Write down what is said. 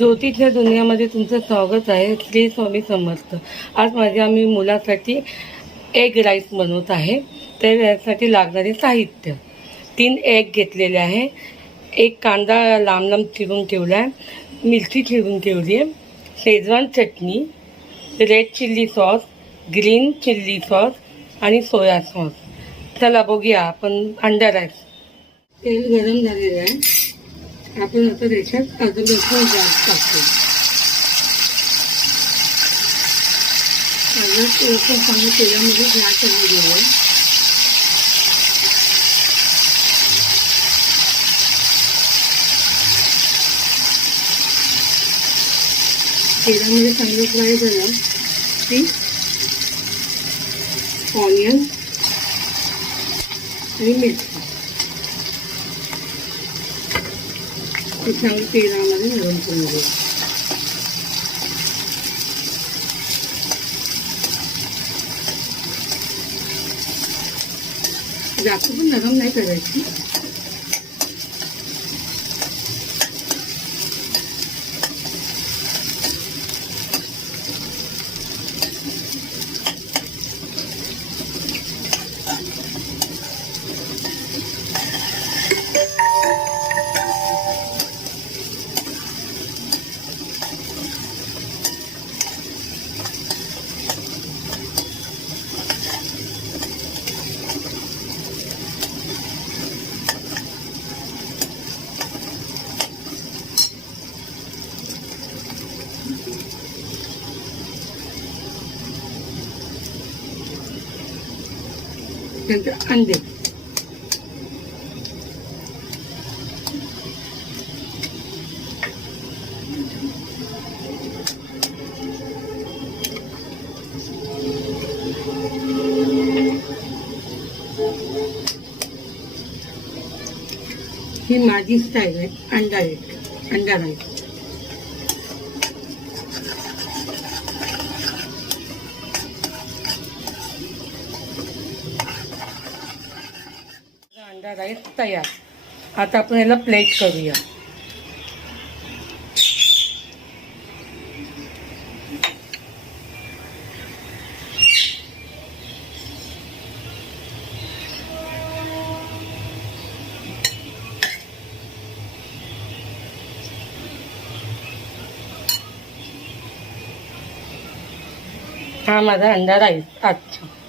ज्योतिषच्या दुनियामध्ये तुमचं स्वागत आहे. श्री स्वामी समर्थ. आज आम्ही मुलासाठी एग राईस बनवत आहे. तर यासाठी लागणारे साहित्य: 3 एग घेतलेले आहे, 1 कांदा लांब लांब चिरून ठेवला आहे, मिरची चिरून ठेवली आहे, शेजवान चटणी, red chilli sauce, green chilli sauce आणि सोया सॉस. चला बघूया आपण अंडा राईस. तेल गरम झालेलं आहे. आपण आता त्याच्यात अद्रक लसूण जास्त टाकतो. अद्रक लसूण चांगलं तेलामध्ये फ्राय करून घेऊया. तेलामध्ये चांगलं फ्राय झालं की ऑनियन आणि मिरची ते चांगलं तेलामध्ये नरम करून घेऊ. जास्त पण नरम नाही करायची. नंतर अंडे. ही माझी स्टाईल आहे. अंडा राईस. अंडा राईस तयार. आता आपण याला प्लेट करूया. हा माझा अंडा राईस. अच्छा.